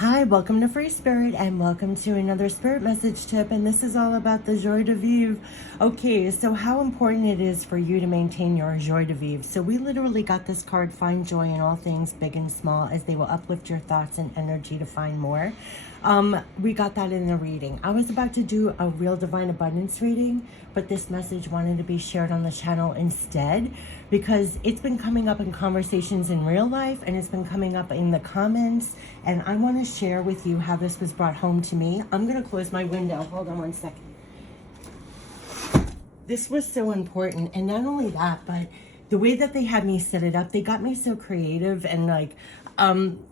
Hi, welcome to Free Spirit and welcome to another spirit message tip, and this is all about the Joie De Vivre. Okay, so how important it is for you to maintain your Joie De Vivre. So we literally got this card, find joy in all things big and small, as they will uplift your thoughts and energy to find more. We got that in the reading. I was about to do a real divine abundance reading, but this message wanted to be shared on the channel instead because it's been coming up in conversations in real life and it's been coming up in the comments, and I want to share with you how this was brought home to me. I'm going to close my window. Hold on one second. This was so important, and not only that, but the way that they had me set it up, they got me so creative and like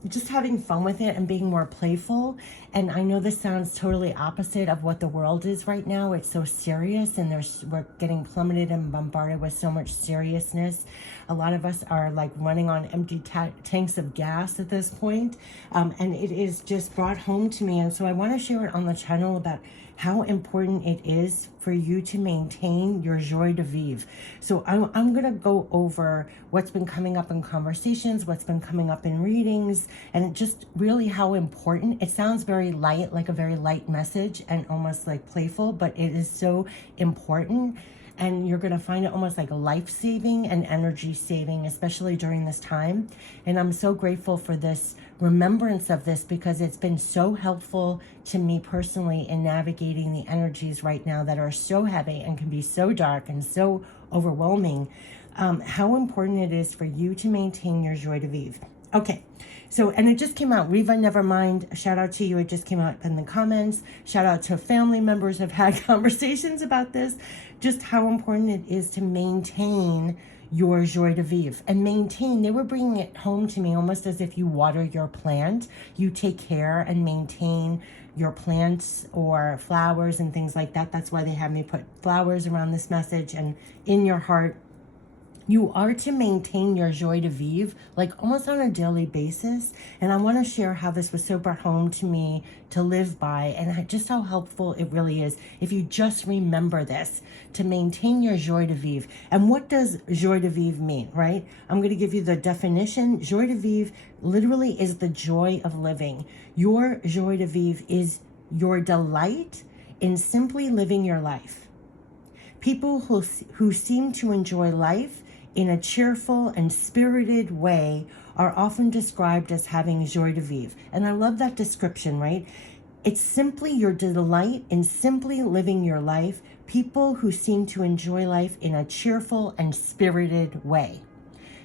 just having fun with it and being more playful. And I know this sounds totally opposite of what the world is right now. It's so serious, and we're getting plummeted and bombarded with so much seriousness. A lot of us are like running on empty tanks of gas at this point, and it is just brought home to me. And so I want to share it on the channel about how important it is for you to maintain your joie de vivre. So I'm going to go over what's been coming up in conversations, what's been coming up in readings, and just really how important. It sounds very light, like a very light message and almost like playful, but it is so important. And you're going to find it almost like life-saving and energy-saving, especially during this time. And I'm so grateful for this remembrance of this because it's been so helpful to me personally in navigating the energies right now that are so heavy and can be so dark and so overwhelming. How important it is for you to maintain your joie de vivre. Okay, so, and it just came out. Riva Nevermind, shout out to you. It just came out in the comments. Shout out to family members who've had conversations about this. Just how important it is to maintain your joie de vivre. And maintain, they were bringing it home to me almost as if you water your plant. You take care and maintain your plants or flowers and things like that. That's why they have me put flowers around this message and in your heart. You are to maintain your joie de vivre, like almost on a daily basis. And I want to share how this was so brought home to me to live by, and just how helpful it really is if you just remember this, to maintain your joie de vivre. And what does joie de vivre mean, right? I'm going to give you the definition. Joie de vivre literally is the joy of living. Your joie de vivre is your delight in simply living your life. People who seem to enjoy life in a cheerful and spirited way are often described as having joie de vivre. And I love that description, right? It's simply your delight in simply living your life. People who seem to enjoy life in a cheerful and spirited way.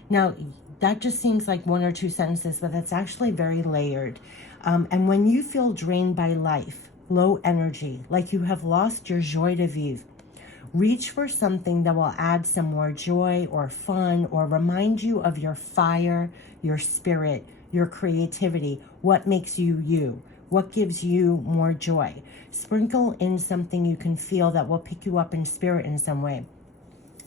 Now, that just seems like one or two sentences, but that's actually very layered. And when you feel drained by life, low energy, like you have lost your joie de vivre, reach for something that will add some more joy or fun or remind you of your fire, your spirit, your creativity, what makes you you, what gives you more joy. Sprinkle in something you can feel that will pick you up in spirit in some way.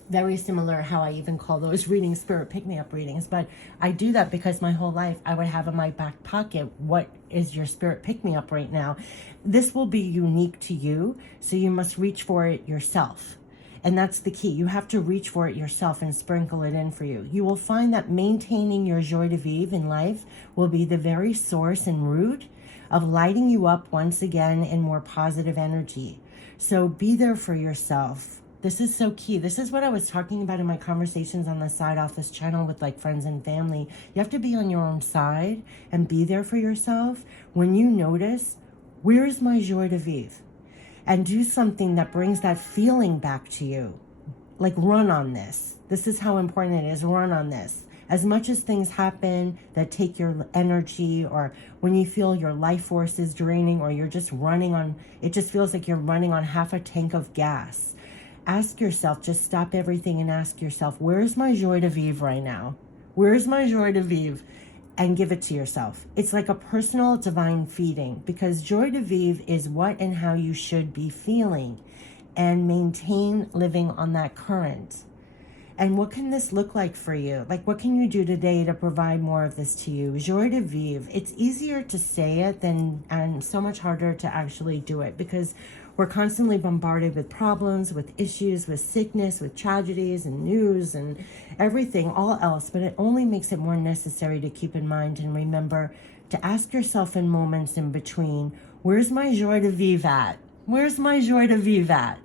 Very similar how I even call those readings spirit pick-me-up readings, but I do that because my whole life I would have in my back pocket, what is your spirit pick-me-up right now? This will be unique to you, so you must reach for it yourself. And that's the key. You have to reach for it yourself and sprinkle it in for you. You will find that maintaining your joie de vivre in life will be the very source and root of lighting you up once again in more positive energy. So be there for yourself. This is so key. This is what I was talking about in my conversations on the side off this channel with like friends and family. You have to be on your own side and be there for yourself when you notice, where's my joie de vivre? And do something that brings that feeling back to you. Like run on this. This is how important it is. Run on this. As much as things happen that take your energy, or when you feel your life force is draining, or you're just running on, it just feels like you're running on half a tank of gas. Ask yourself, just stop everything and ask yourself, where's my joie de vivre right now? Where's my joie de vivre? And give it to yourself. It's like a personal divine feeding, because joie de vivre is what and how you should be feeling, and maintain living on that current. And what can this look like for you? Like, what can you do today to provide more of this to you? Joie de vivre. It's easier to say it and so much harder to actually do it, because we're constantly bombarded with problems, with issues, with sickness, with tragedies and news and everything, all else. But it only makes it more necessary to keep in mind and remember to ask yourself in moments in between, where's my joie de vivre at? Where's my joie de vivre at?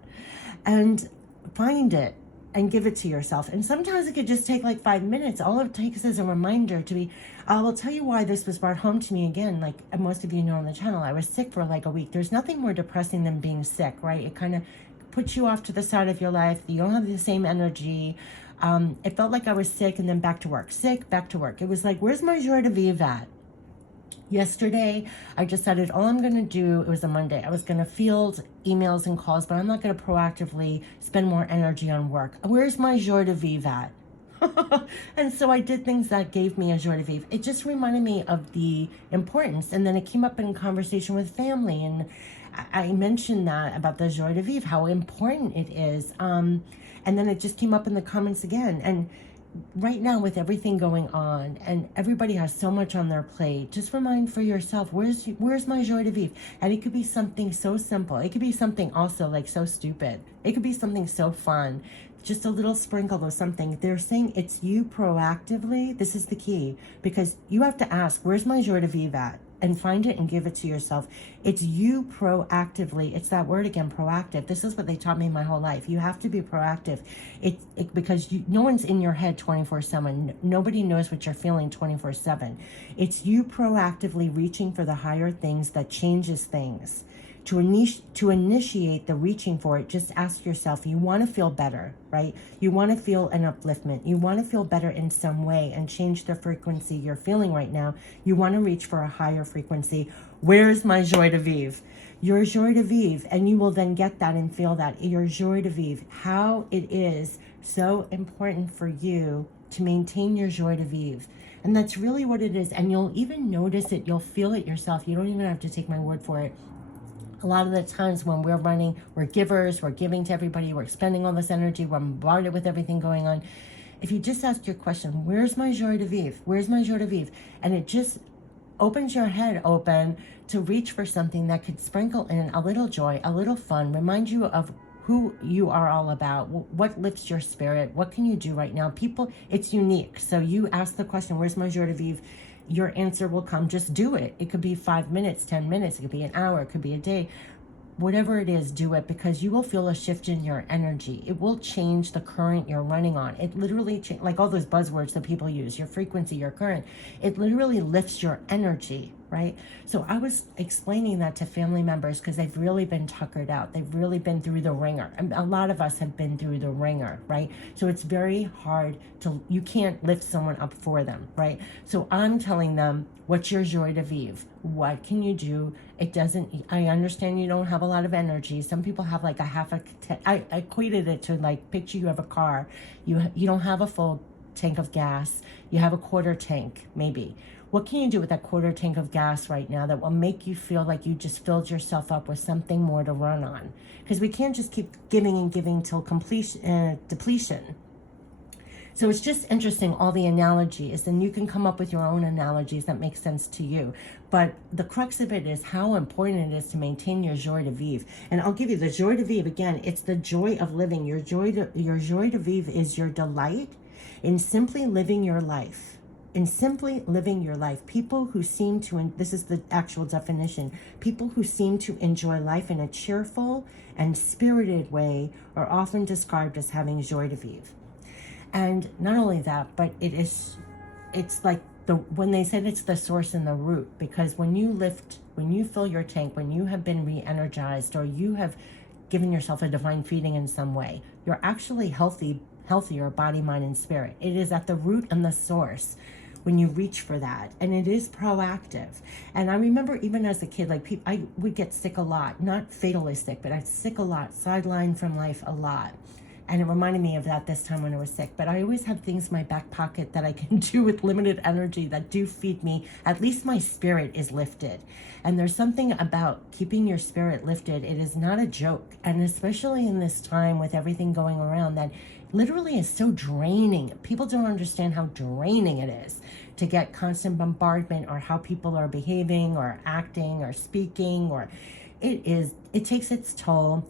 And find it and give it to yourself. And sometimes it could just take like 5 minutes. All it takes is a reminder to be, I will tell you why this was brought home to me again. Like most of you know on the channel, I was sick for like a week. There's nothing more depressing than being sick, right? It kind of puts you off to the side of your life. You don't have the same energy. It felt like I was sick and then back to work, sick, back to work. It was like, where's my joie de vivre at? Yesterday, I decided all I'm going to do, it was a Monday, I was going to field emails and calls, but I'm not going to proactively spend more energy on work. Where's my joie de vivre at? And so I did things that gave me a joie de vivre. It just reminded me of the importance. And then it came up in conversation with family. And I mentioned that about the joie de vivre, how important it is. And then it just came up in the comments again. And right now with everything going on and everybody has so much on their plate, just remind for yourself, where's my joie de vivre? And it could be something so simple. It could be something also like so stupid. It could be something so fun. Just a little sprinkle of something. They're saying it's you proactively. This is the key, because you have to ask, where's my joie de vivre at? And find it and give it to yourself. It's you proactively. It's that word again, proactive. This is what they taught me my whole life. You have to be proactive. Because no one's in your head 24/7. Nobody knows what you're feeling 24/7. It's you proactively reaching for the higher things that changes things. To initiate the reaching for it, just ask yourself, you want to feel better, right? You want to feel an upliftment. You want to feel better in some way and change the frequency you're feeling right now. You want to reach for a higher frequency. Where's my joie de vivre? Your joie de vivre. And you will then get that and feel that. Your joie de vivre. How it is so important for you to maintain your joie de vivre. And that's really what it is. And you'll even notice it. You'll feel it yourself. You don't even have to take my word for it. A lot of the times when we're running, we're givers, we're giving to everybody, we're expending all this energy, we're bombarded with everything going on. If you just ask your question, where's my joie de vivre? Where's my joie de vivre? And it just opens your head open to reach for something that could sprinkle in a little joy, a little fun, remind you of who you are all about, what lifts your spirit, what can you do right now? People, it's unique. So you ask the question, where's my joie de vivre? Your answer will come. Just do it. It could be 5 minutes, 10 minutes. It could be an hour. It could be a day. Whatever it is, do it, because you will feel a shift in your energy. It will change the current you're running on. It literally, like all those buzzwords that people use, your frequency, your current, it literally lifts your energy, right? So I was explaining that to family members because they've really been tuckered out. They've really been through the ringer. And a lot of us have been through the ringer, right? So it's very hard you can't lift someone up for them, right? So I'm telling them, what's your joie de vivre? What can you do? I understand you don't have a lot of energy. Some people have like I equated it to like, picture you have a car. You don't have a full tank of gas. You have a quarter tank, maybe. What can you do with that quarter tank of gas right now that will make you feel like you just filled yourself up with something more to run on? Because we can't just keep giving and giving till depletion. So it's just interesting, all the analogies, and you can come up with your own analogies that make sense to you. But the crux of it is how important it is to maintain your joie de vivre. And I'll give you the joie de vivre again. It's the joy of living. Your joie de vivre is your delight in simply living your life. In simply living your life. People who seem to, this is the actual definition, people who seem to enjoy life in a cheerful and spirited way are often described as having joie de vivre. And not only that, but it's like when they said it's the source and the root, because when you fill your tank, when you have been re-energized or you have given yourself a divine feeding in some way, you're actually healthier body, mind, and spirit. It is at the root and the source when you reach for that, and it is proactive. And I remember even as a kid, like I would get sick a lot, not fatally sick, but I'd sick a lot, sidelined from life a lot. And it reminded me of that this time when I was sick. But I always have things in my back pocket that I can do with limited energy that do feed me. At least my spirit is lifted. And there's something about keeping your spirit lifted. It is not a joke. And especially in this time with everything going around that literally is so draining. People don't understand how draining it is to get constant bombardment, or how people are behaving or acting or speaking, or it takes its toll.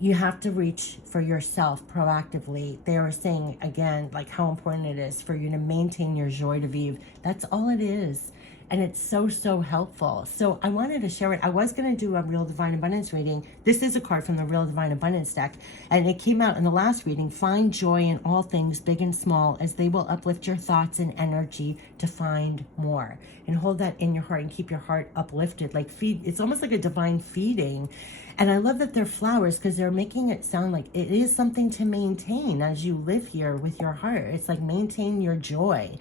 You have to reach for yourself proactively. They are saying again, like how important it is for you to maintain your joie de vivre. That's all it is. And it's so, so helpful. So I wanted to share it. I was going to do a Real Divine Abundance reading. This is a card from the Real Divine Abundance deck. And it came out in the last reading. Find joy in all things, big and small, as they will uplift your thoughts and energy to find more. And hold that in your heart and keep your heart uplifted. Like feed, it's almost like a divine feeding. And I love that they're flowers because they're making it sound like it is something to maintain as you live here with your heart. It's like maintain your joy.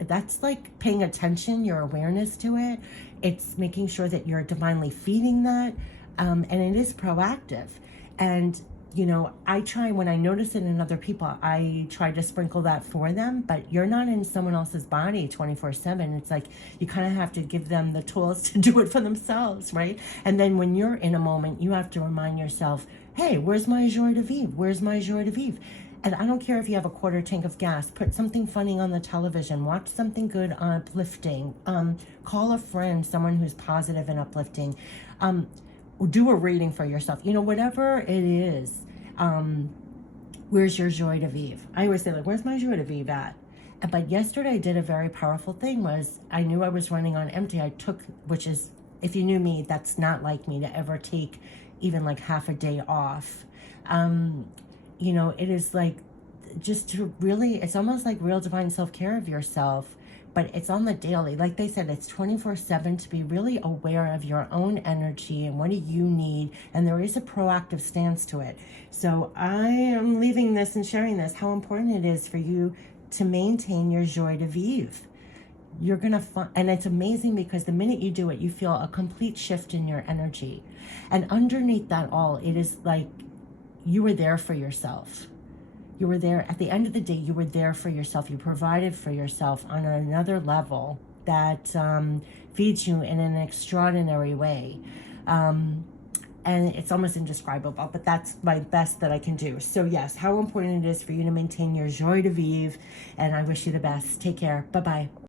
That's like paying attention, your awareness to it. It's making sure that you're divinely feeding that. And it is proactive. And, you know, I try, when I notice it in other people, I try to sprinkle that for them, but you're not in someone else's body 24/7. It's like, you kind of have to give them the tools to do it for themselves, right? And then when you're in a moment, you have to remind yourself, hey, where's my joie de vivre? Where's my joie de vivre? And I don't care if you have a quarter tank of gas, put something funny on the television, watch something good, uplifting, call a friend, someone who's positive and uplifting, do a reading for yourself, you know, whatever it is. Where's your joie de vivre? I always say, like, where's my joie de vivre at? But yesterday I did a very powerful thing. Was I knew I was running on empty. I took, which is, if you knew me, that's not like me to ever take even like half a day off. You know, it is like just to really, it's almost like real divine self-care of yourself, but it's on the daily. Like they said, it's 24/7 to be really aware of your own energy and what do you need. And there is a proactive stance to it. So I am leaving this and sharing this, how important it is for you to maintain your joie de vivre. You're going to find, and it's amazing because the minute you do it, you feel a complete shift in your energy. And underneath that all, it is like, you were there for yourself. You were there at the end of the day. You were there for yourself. You provided for yourself on another level that feeds you in an extraordinary way. And it's almost indescribable, but that's my best that I can do. So yes, how important it is for you to maintain your joie de vivre. And I wish you the best. Take care. Bye-bye.